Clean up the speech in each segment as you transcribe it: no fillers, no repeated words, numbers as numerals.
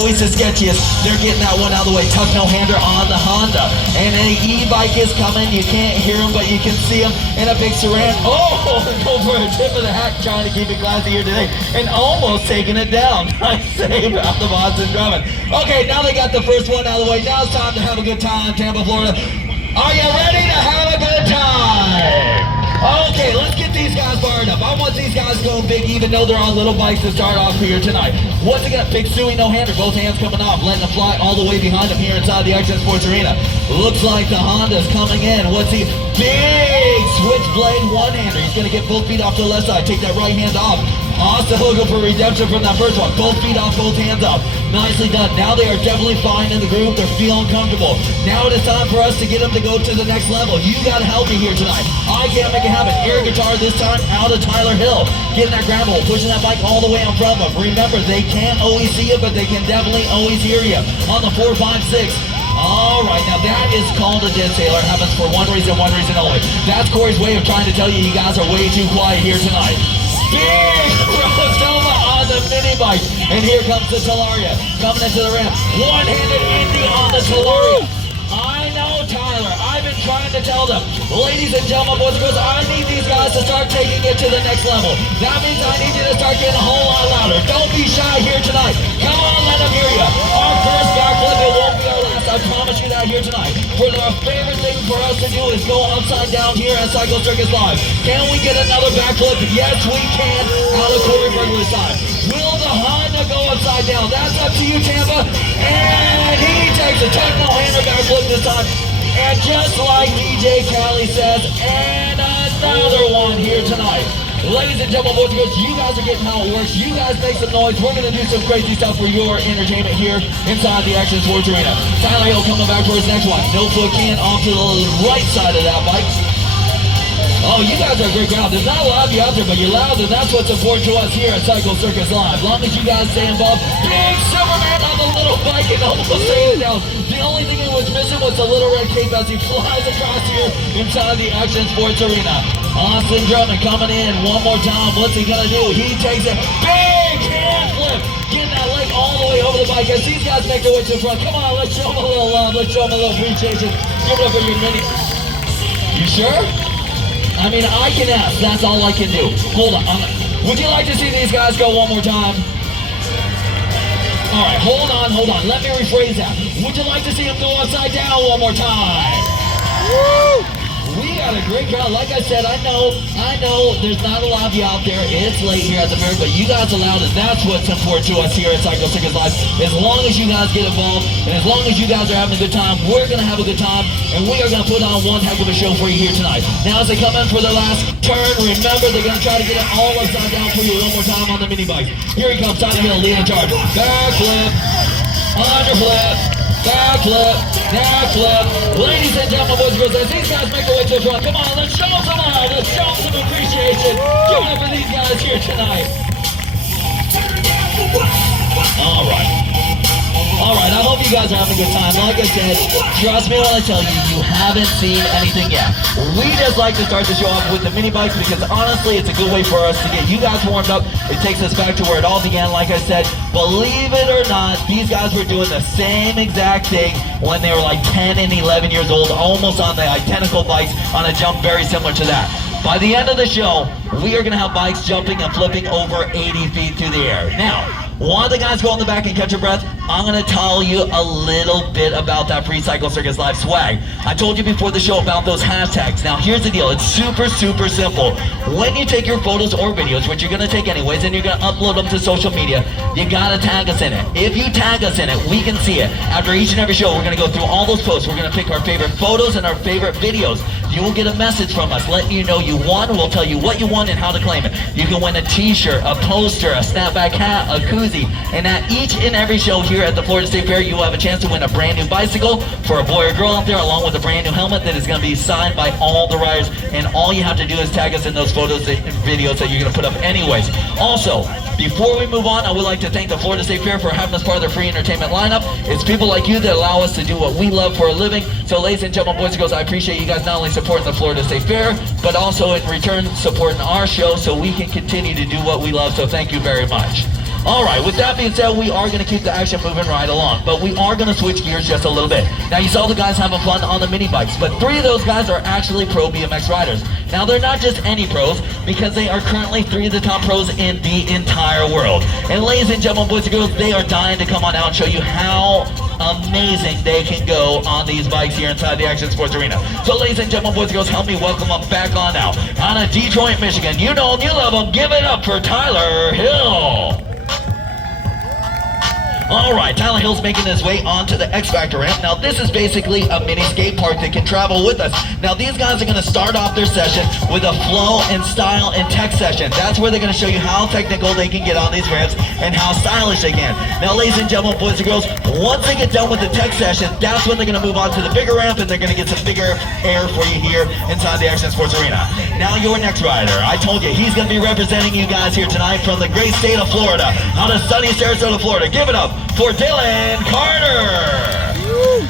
always the sketchiest. They're getting that one out of the way. Tuck no-hander on the Honda. And an e-bike is coming. You can't hear them, but you can see them. And a big Saran. Oh, go for a tip of the hat, trying to keep it classy here today. And almost taking it down. Nice save out of Austin Drummond. Okay, now they got the first one out of the way. Now it's time to have a good time, Tampa, Florida. Are you ready to have a good time? Okay, let's get these guys fired up. I want these guys going big, even though they're on little bikes to start off here tonight. Once again, big Suey no-hander, both hands coming off, letting them fly all the way behind him here inside the Action Sports Arena. Looks like the Honda's coming in. What's he? Big switchblade one-hander. He's gonna get both feet off to the left side, take that right hand off. Austin looking for redemption from that first one. Both feet off, both hands up. Nicely done. Now they are definitely fine in the groove. They're feeling comfortable. Now it is time for us to get them to go to the next level. You got to help me here tonight. I can't make it happen. Air guitar this time out of Tyler Hill. Getting that grab hole, pushing that bike all the way in front of them. Remember, they can't always see you, but they can definitely always hear you. On the 4, 5, 6. All right, now that is called a dead sailor. It happens for one reason only. That's Corey's way of trying to tell you guys are way too quiet here tonight. Big Rosova on the mini bike. And here comes the Talaria coming into the ramp. One-handed Indy on the Talaria. I know, Tyler. I've been trying to tell them. Ladies and gentlemen, boys and girls, I need these guys to start taking it to the next level. That means I need you to start getting a whole lot louder. Don't be shy here tonight. Come on, let them hear you. Our first backflip, it won't be our last. I promise you that here tonight. For our favorite thing for us to do is go upside down here at Cycle Circus Live. Can we get another backflip? Yes, we can. Out of Corey Burglar's side. Will the Honda go upside down? That's up to you, Tampa. And he takes a tuck no-hander backflip this time. And just like DJ Callie says, and another one here tonight. Ladies and gentlemen, boys and girls, you guys are getting how it works. You guys make some noise. We're going to do some crazy stuff for your entertainment here inside the Action Sports Arena. Tyler Hill coming back for his next one. No foot can off to the right side of that bike. Oh, you guys are a great crowd. There's not a lot of you out there, but you're loud, and that's what's important to us here at Cycle Circus Live. As long as you guys stay involved. Big Superman on the little bike and almost staying down. The only thing that was missing was the little red cape as he flies across here inside the Action Sports Arena. Austin Drummond coming in one more time. What's he gonna do? He takes a big hand flip. Getting that leg all the way over the bike as these guys make their way to the front. Come on, let's show them a little love. Let's show them a little appreciation. Give it up for your mini. You sure? I mean, I can ask. That's all I can do. Hold on. Would you like to see these guys go one more time? All right, hold on. Let me rephrase that. Would you like to see them go upside down one more time? Woo! We got a great crowd. Like I said, I know there's not a lot of you out there. It's late here at the fair, but you guys allowed it. That's what's important to us here at Cycle Circus Live. As long as you guys get involved, and as long as you guys are having a good time, we're going to have a good time, and we are going to put on one heck of a show for you here tonight. Now, as they come in for their last turn, remember, they're going to try to get it all upside down for you one more time on the mini bike. Here he comes, Tyler Hill, leading charge. Backflip, underflip, backflip, backflip. Ladies and gentlemen, boys and girls, as these guys make their way to the front, come on, let's show them some love, let's show them some appreciation. Give it up for these guys here tonight. All right, I hope you guys are having a good time. Like I said, trust me when I tell you, you haven't seen anything yet. We just like to start the show off with the mini bikes because honestly, it's a good way for us to get you guys warmed up. It takes us back to where it all began. Like I said, believe it or not, these guys were doing the same exact thing when they were like 10 and 11 years old, almost on the identical bikes on a jump very similar to that. By the end of the show, we are going to have bikes jumping and flipping over 80 feet through the air. Now, while the guys go in the back and catch your breath, I'm going to tell you a little bit about that free Cycle Circus Live swag. I told you before the show about those hashtags. Now, here's the deal. It's super simple. When you take your photos or videos, which you're going to take anyways, and you're going to upload them to social media, you got to tag us in it. If you tag us in it, we can see it. After each and every show, we're going to go through all those posts. We're going to pick our favorite photos and our favorite videos. You will get a message from us letting you know you won. We'll tell you what you won and how to claim it. You can win a t-shirt, a poster, a snapback hat, a koozie. And at each and every show here at the Florida State Fair, you will have a chance to win a brand new bicycle for a boy or girl out there, along with a brand new helmet that is going to be signed by all the riders. And all you have to do is tag us in those photos and videos that you're going to put up anyways. Also, before we move on, I would like to thank the Florida State Fair for having us part of their free entertainment lineup. It's people like you that allow us to do what we love for a living. So ladies and gentlemen, boys and girls, I appreciate you guys not only supporting the Florida State Fair, but also in return supporting our show so we can continue to do what we love. So thank you very much. All right, with that being said, we are going to keep the action moving right along, but we are going to switch gears just a little bit. Now, you saw the guys having fun on the mini bikes, but 3 of those guys are actually pro BMX riders. Now, they're not just any pros, because they are currently 3 of the top pros in the entire world. And ladies and gentlemen, boys and girls, they are dying to come on out and show you how amazing they can go on these bikes here inside the Action Sports Arena. So ladies and gentlemen, boys and girls, help me welcome them back on out. Out of Detroit, Michigan, you know them, you love them, give it up for Tyler Hill. All right, Tyler Hill's making his way onto the X Factor ramp. Now, this is basically a mini skate park that can travel with us. Now, these guys are going to start off their session with a flow and style and tech session. That's where they're going to show you how technical they can get on these ramps and how stylish they can. Now, ladies and gentlemen, boys and girls, once they get done with the tech session, that's when they're going to move on to the bigger ramp, and they're going to get some bigger air for you here inside the Action Sports Arena. Now, your next rider, I told you, he's going to be representing you guys here tonight from the great state of Florida, out of sunny Sarasota, Florida. Give it up for Dylan Carter. Woo.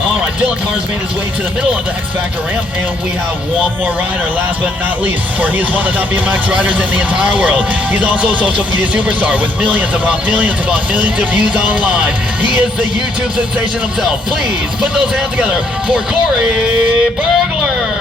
All right, Dylan Carter's made his way to the middle of the X Factor ramp, and we have one more rider, last but not least, for he is one of the top BMX riders in the entire world. He's also a social media superstar with millions upon millions of views online. He is the YouTube sensation himself. Please put those hands together for Corey Burglar.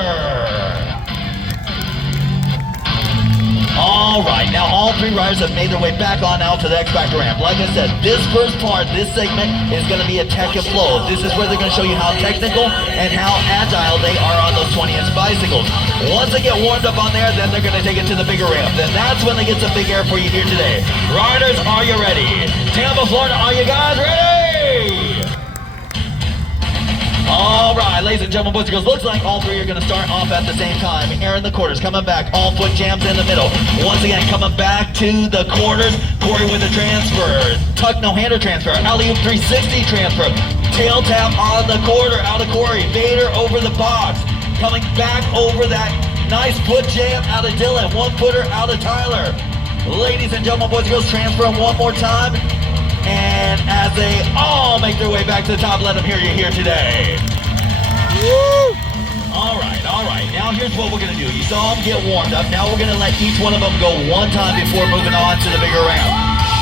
All right, now all 3 riders have made their way back on out to the X Factor ramp. Like I said, this first part, this segment is going to be a tech and flow. This is where they're going to show you how technical and how agile they are on those 20-inch bicycles. Once they get warmed up on there, then they're going to take it to the bigger ramp. Then that's when they get some big air for you here today. Riders, are you ready? Tampa, Florida, are you guys ready? All right, ladies and gentlemen, boys and girls, looks like all 3 are going to start off at the same time. Air in the quarters, coming back, all foot jams in the middle. Once again, coming back to the quarters, Corey with a transfer, tuck no-hander transfer, alley-oop 360 transfer, tail tap on the quarter, out of Corey, Vader over the box, coming back over that nice foot jam out of Dylan, 1-footer out of Tyler. Ladies and gentlemen, boys and girls, transfer them one more time. And as they all make their way back to the top, let them hear you here today. Woo! All right. Now here's what we're going to do. You saw them get warmed up. Now we're going to let each one of them go one time before moving on to the bigger ramp.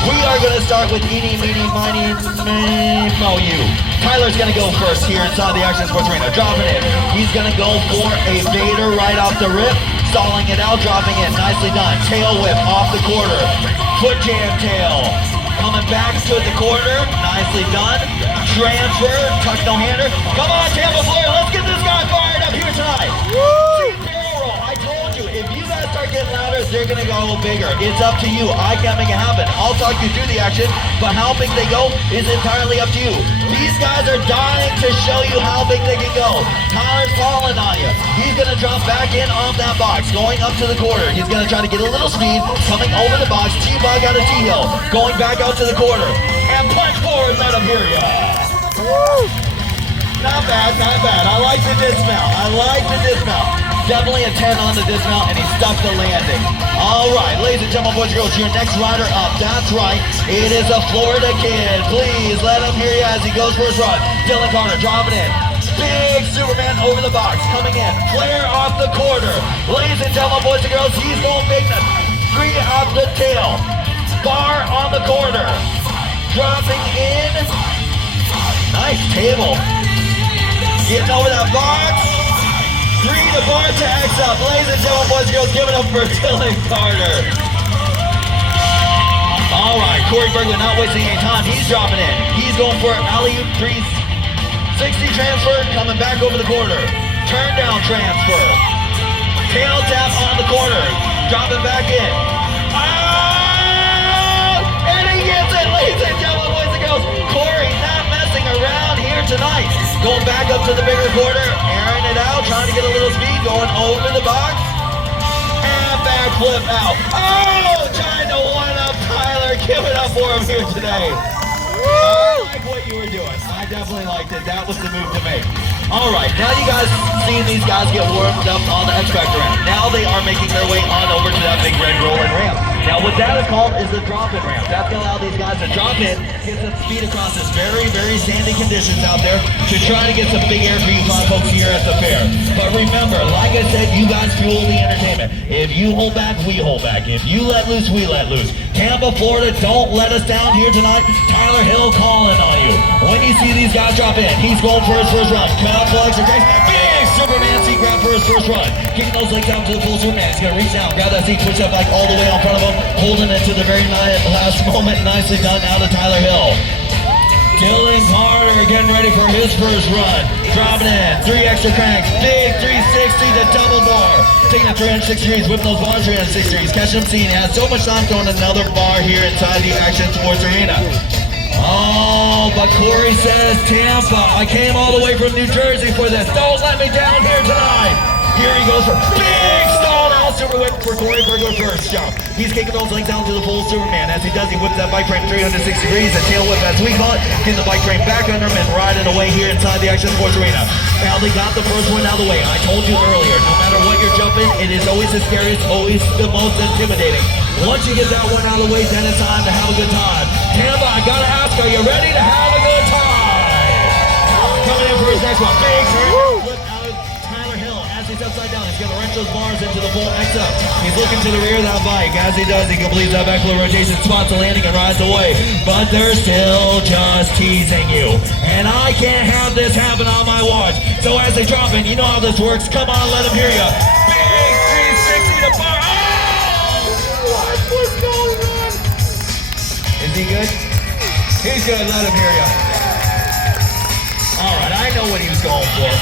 We are going to start with eeny, meeny, miny, mo, you. Tyler's going to go first here inside the Action Sports Arena. Dropping it. He's going to go for a Vader right off the rip. Stalling it out, dropping in. Nicely done. Tail whip off the quarter. Foot jam tail. Coming back to the quarter, nicely done. Transfer, touch no hander. Come on, Tampa, Florida, let's get this guy fired up here tonight. Woo! Barrel roll. I told you, if you guys start getting louder, they're gonna go bigger. It's up to you. I can't make it happen. I'll talk you through the action, but how big they go is entirely up to you. These guys are dying to show you how big they can go. Tyler's falling on you. He's gonna drop back in off that box, going up to the quarter. He's gonna try to get a little speed, coming over the box, T-bug out of T-hill, going back out to the quarter, and punch forward, let him hear ya. Woo! Not bad. I like the dismount. Definitely a 10 on the dismount, and he stuck the landing. All right, ladies and gentlemen, boys and girls, your next rider up. That's right, it is a Florida kid. Please let him hear you as he goes for his run. Dylan Carter dropping in. Big Superman over the box, coming in. Flare off the quarter. Ladies and gentlemen, boys and girls, he's going bigness. 3 off the tail. Bar on the quarter. Dropping in. Nice table. Getting over that box. 3 to bar to X up. Ladies and gentlemen, boys and girls, give it up for Dylan Carter. All right, Corey Burglar not wasting any time. He's dropping in. He's going for an alley-oop 360 transfer, coming back over the quarter. Turn down transfer. Tail tap on the corner. Dropping back in. Oh! And he gets it, ladies and gentlemen, boys and girls. Corey not messing around here tonight. Going back up to the bigger quarter, airing it out, trying to get a little speed, going over the box, and backflip out. Oh, trying to one-up Tyler. Give it up for him here today. I like what you were doing. I definitely liked it. That was the move to make. All right, now you guys seen these guys get warmed up on the X Factor ramp. Now they are making their way on over to that big red rolling ramp. Now what that is called is the drop-in ramp. That's going to allow these guys to drop in, get some speed across this very, very sandy conditions out there to try to get some big air for you fine folks here at the fair. But remember, like I said, you guys fuel the entertainment. If you hold back, we hold back. If you let loose, we let loose. Tampa, Florida, don't let us down here tonight. Tyler Hill calling on you. When you see these guys drop in, he's going for his first run. Complex or grace. Big Superman seat grab for his first run. Kicking those legs out to the full Superman. He's going to reach down, grab that seat, push that bike all the way in front of him, holding it to the very last moment. Nicely done out of Tyler Hill. Dylan Carter getting ready for his first run. Dropping in, 3 extra cranks, big 360 to double bar. Taking it 360 degrees, whipping those bars 360 degrees. Catching him seeing, has so much time throwing another bar here inside the Action Sports Arena. Oh, but Corey says, Tampa, I came all the way from New Jersey for this. Don't let me down here tonight. Here he goes for big stall out, super whip for Corey Bergler first jump. He's kicking those legs down to the full Superman. As he does, he whips that bike frame 360 degrees, a tail whip as we call it, getting the bike frame back under him and riding away here inside the Action Sports Arena. Now they got the first one out of the way. I told you earlier, no matter what you're jumping, it is always the scariest, always the most intimidating. Once you get that one out of the way, then it's time to have a good time. Tampa, I gotta ask, are you ready to have a good time? Coming in for his next one. Big flip out of Tyler Hill as he's upside down. He's gonna wrench those bars into the full X up. He's looking to the rear of that bike. As he does, he completes that backflip rotation, spots the landing and rides away. But they're still just teasing you. And I can't have this happen on my watch. So as they drop in, you know how this works. Come on, let them hear you. Big 360 to bar. What's going on? Is he good? He's good, let him hear you. Alright, I know what he was going for.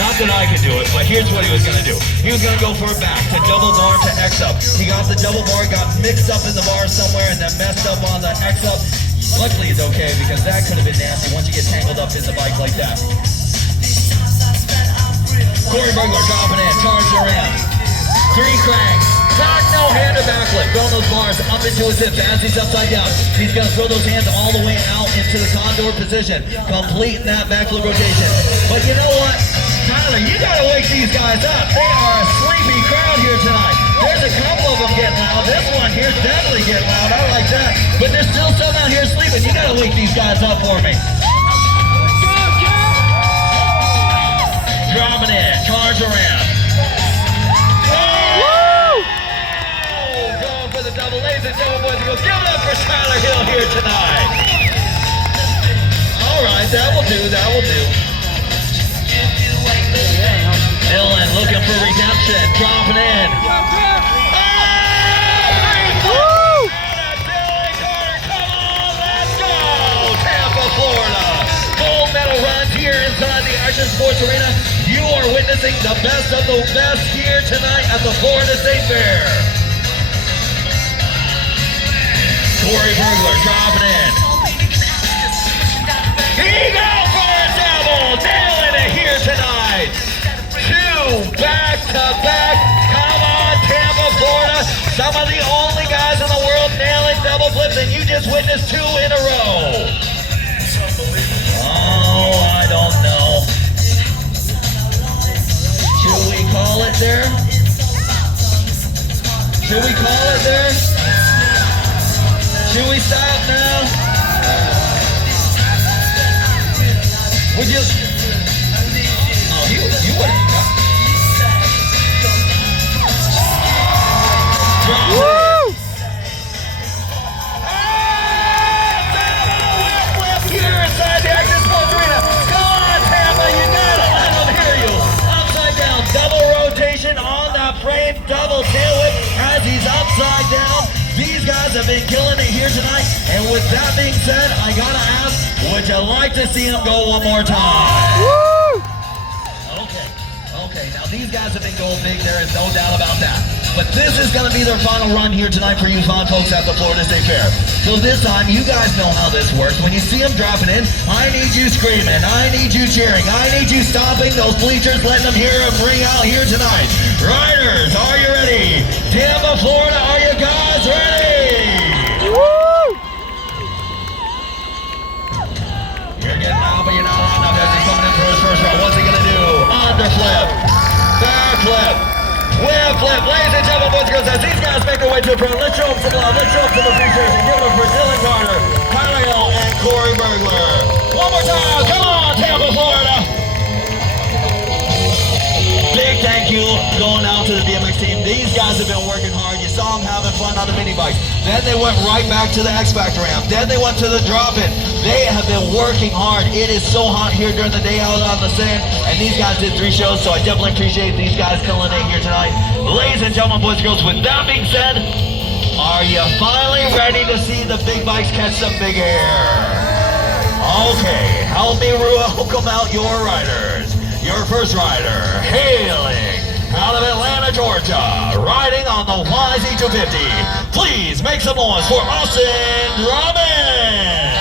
Not that I could do it, but here's what he was gonna do. He was gonna go for a back to double bar to X up. He got the double bar, got mixed up in the bar somewhere, and then messed up on the X up. Luckily it's okay, because that could have been nasty once you get tangled up in the bike like that. Corey Bergler dropping in, charged around. 3 cranks. Cock no hander backflip, throwing those bars up into his hips as he's upside down. He's gonna throw those hands all the way out into the condor position, completing that backflip rotation. But you know what, Tyler, you gotta wake these guys up. They are a sleepy crowd here tonight. There's a couple of them getting loud. This one here's definitely getting loud. I like that. But there's still some out here sleeping. You gotta wake these guys up for me. Dropping in, charge around. Double A's and double boys. Go give it up for Tyler Hill here tonight. All right, that will do. That will do. Dylan looking for redemption, dropping in. Oh, Dylan Carter, come on, let's go, Tampa, Florida. Gold medal runs here inside the Action Sports Arena. You are witnessing the best of the best here tonight at the Florida State Fair. Corey Bergler dropping in. He goes for a double. Nailing it here tonight. 2 back-to-back. Come on, Tampa, Florida. Some of the only guys in the world nailing double flips, and you just witnessed 2 in a row. Oh, I don't know. Should we call it there? Should we call it there? Should we stop now? Would you? Oh, you wouldn't. Woo! Whip here inside the Action Sports Arena. Come on, Tampa, you gotta let them hear you. Upside down, double rotation on that frame, double tail whip as he's upside down. These guys have been killing it here tonight, and with that being said, I gotta ask, would you like to see them go one more time? Woo! Okay, now these guys have been going big, there is no doubt about that. But this is gonna be their final run here tonight for you fine folks at the Florida State Fair. So this time, you guys know how this works. When you see them dropping in, I need you screaming, I need you cheering, I need you stomping those bleachers, letting them hear them ring out here tonight. Riders, are you ready? Tampa, Florida, are you guys ready? Woo! You're getting out, but you're not loud enough as he's coming in for his first round. What's he gonna do? Underflip, backflip, whip flip. Ladies and gentlemen, boys and girls, as these guys make their way to the front, let's show them some love, let's show them some appreciation. Give it up for Dylan Carter, Kyle, and Corey Bergler. One more time, come on, Tampa, Florida. Big thank you going out to the DMX team. These guys have been working hard. You saw them having fun on the mini bikes. Then they went right back to the X Factor ramp. Then they went to the drop-in. They have been working hard. It is so hot here during the day out on the sand. And these guys did 3 shows, so I definitely appreciate these guys killing it here tonight. Ladies and gentlemen, boys and girls, with that being said, are you finally ready to see the big bikes catch some big air? Okay, help me welcome out your riders. Your first rider, hailing out of Atlanta, Georgia, riding on the YZ250. Please make some noise for Austin Drummond.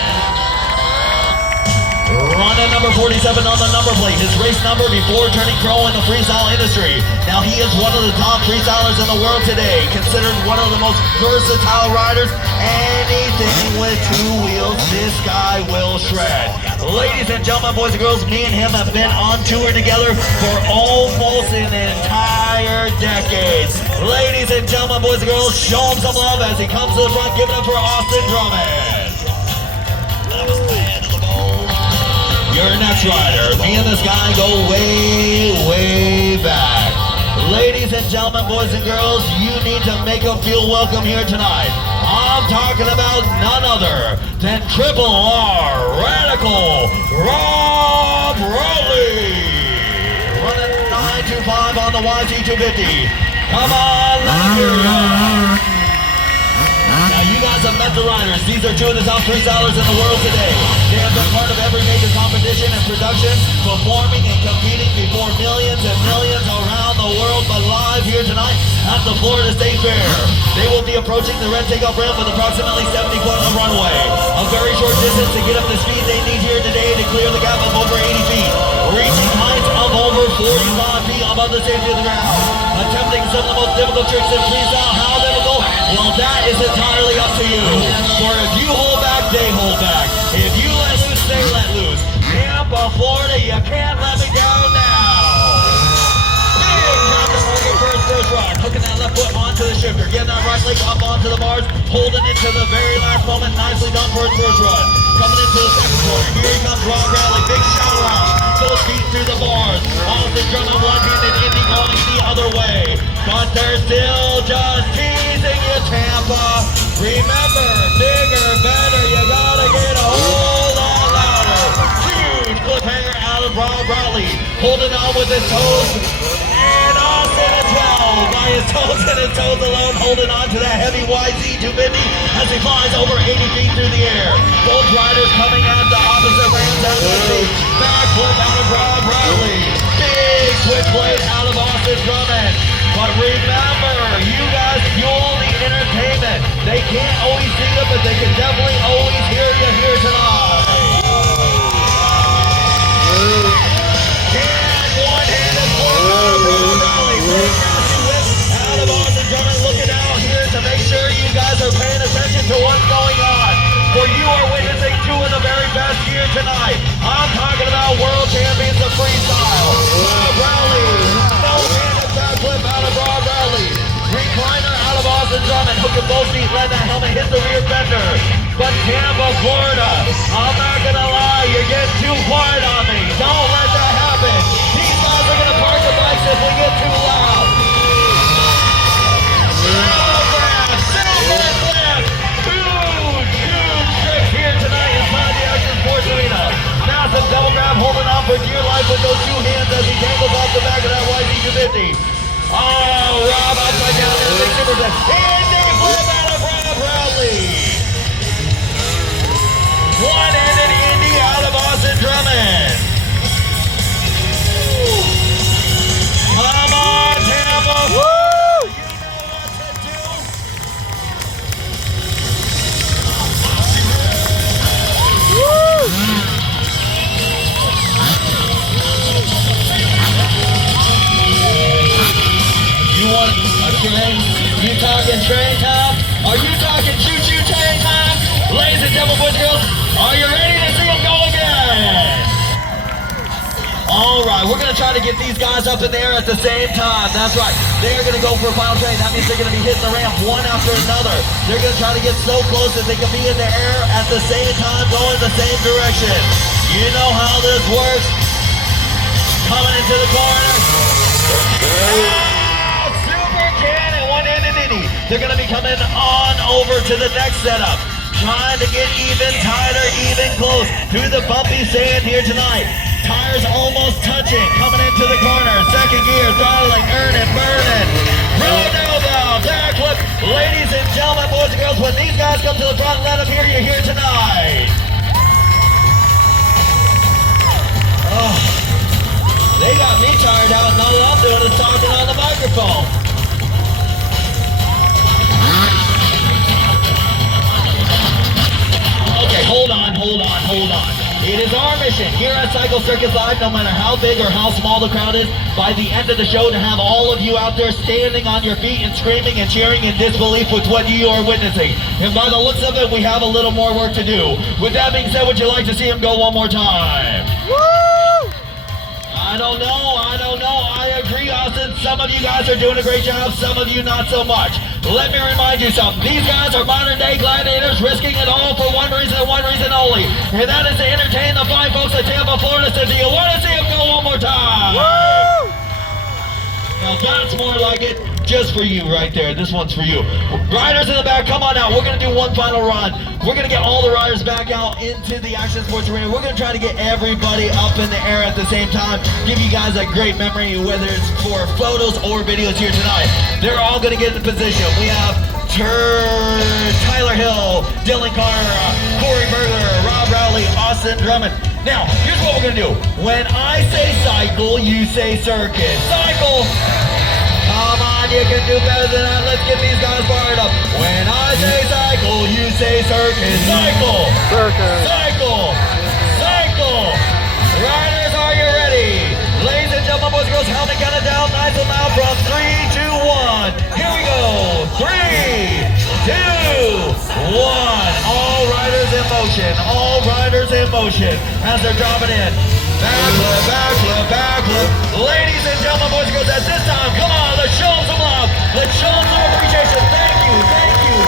Running number 47 on the number plate, his race number before turning pro in the freestyle industry. Now he is one of the top freestylers in the world today, considered one of the most versatile riders. Anything with 2 wheels, this guy will shred. Ladies and gentlemen, boys and girls, me and him have been on tour together for almost an entire decade. Ladies and gentlemen, boys and girls, show him some love as he comes to the front. Give it up for Austin Drummond. Your next rider, me and this guy go way, way back. Ladies and gentlemen, boys and girls, you need to make them feel welcome here tonight. I'm talking about none other than Triple R Radical Rob Rowley. Running 925 on the YZ250. Come on, let me hear ya. Now you guys have met the riders. These are 2 of the top freestylers in the world today. They have been part of every major competition and production, performing and competing before millions and millions around the world, but live here tonight at the Florida State Fair. They will be approaching the red takeoff ramp with approximately 70 foot of runway. A very short distance to get up the speed they need here today to clear the gap of over 80 feet, reaching heights of over 45 feet above the safety of the ground. Attempting some of the most difficult tricks in freestyle. How difficult? Well, that is entirely up to you. For if you hold back, they hold back. If you let loose, they let loose. Tampa, Florida, you can't let me down now. Big Captain Morgan first run. Hooking that left foot onto the shifter. Getting that right leg up onto the bars. Holding it to the very last moment. Nicely done for his first run. Coming into the second corner. Here he comes, Rob Rally. Big shout out. Full speed through the bars. Austin Drummond one-handed, Indy going the other way. But they're still just teasing you, Tampa. Remember, bigger, better. You gotta get a whole lot louder. Huge cliffhanger out of Rob Rowley. Holding on with his toes. And Austin as well. By his toes and his toes alone. Holding on to that heavy YZ250 as he flies over 80 feet through the air. Both riders coming at the opposite ramps as we see. Backflip out of Rob Rowley. Big switchblade out of Austin Drummond. But remember, you guys fuel the entertainment. They can't always see you, but they can definitely always hear you here tonight. And one-handed fork out of Rob Rowley. Big nasty whip out of Austin Drummond. Looking out here to make sure you guys are paying attention to what's going on. For you are witnessing 2 of the very best here tonight. I'm talking about world champions of freestyle. Rob Rowley, no-handed backflip out of Rob Rowley. Recliner out of Austin Drummond, hooking both feet, letting that helmet hit the rear fender. But Tampa, Florida, I'm not gonna lie, you're getting too quiet on me. Don't let that happen. These guys are gonna park the bikes if we get too loud. Massive double grab, holding on for dear life with those 2 hands as he dangles off the back of that YZ250. Oh, Rob upside down in the big super set. And they flip out of Rob Rowley. One-handed Indy out of Austin Drummond. Come on, Tampa. Woo! You talking train time? Are you talking choo-choo train time? Ladies and gentlemen, boys and girls, are you ready to see them go again? All right, we're going to try to get these guys up in the air at the same time. That's right. They're going to go for a final train. That means they're going to be hitting the ramp one after another. They're going to try to get so close that they can be in the air at the same time, going the same direction. You know how this works. Coming into the corner. Super cannon, one-handed Indy. They're going to be coming on over to the next setup. Trying to get even tighter, even close to the bumpy sand here tonight. Tires almost touching, coming into the corner. Second gear, throttling, earning, burning. Rodova, backflip. Ladies and gentlemen, boys and girls, when these guys come to the front, let them hear you here tonight. Oh, they got me tired out, and all I'm doing is talking on the microphone. Okay, hold on. It is our mission here at Cycle Circus Live, no matter how big or how small the crowd is, by the end of the show to have all of you out there standing on your feet and screaming and cheering in disbelief with what you are witnessing. And by the looks of it, we have a little more work to do. With that being said, would you like to see him go one more time? Woo! I don't know. I agree, Austin. Some of you guys are doing a great job, some of you not so much. Let me remind you something. These guys are modern-day gladiators risking it all for one reason and one reason only. And that is to entertain the fine folks of Tampa, Florida. So do you want to see them go one more time? Woo! Now that's more like it. Just for you right there. This one's for you. Riders in the back, come on out. We're going to do one final run. We're going to get all the riders back out into the Action Sports Arena. We're going to try to get everybody up in the air at the same time. Give you guys a great memory, whether it's for photos or videos here tonight. They're all going to get in position. We have Tyler Hill, Dylan Carter, Corey Berger, Rob Rowley, Austin Drummond. Now, here's what we're going to do. When I say cycle, you say circus. Cycle! Come on, you can do better than that. Let's get these guys fired up. When I say cycle, you say circus. Cycle! Circus! Cycle! Cycle! Riders, are you ready? Ladies and gentlemen, boys and girls, helmet counted down nice and loud from 3, 2, 1. Here we go. 3, 2, 1. All riders in motion. All riders in motion as they're dropping in. Back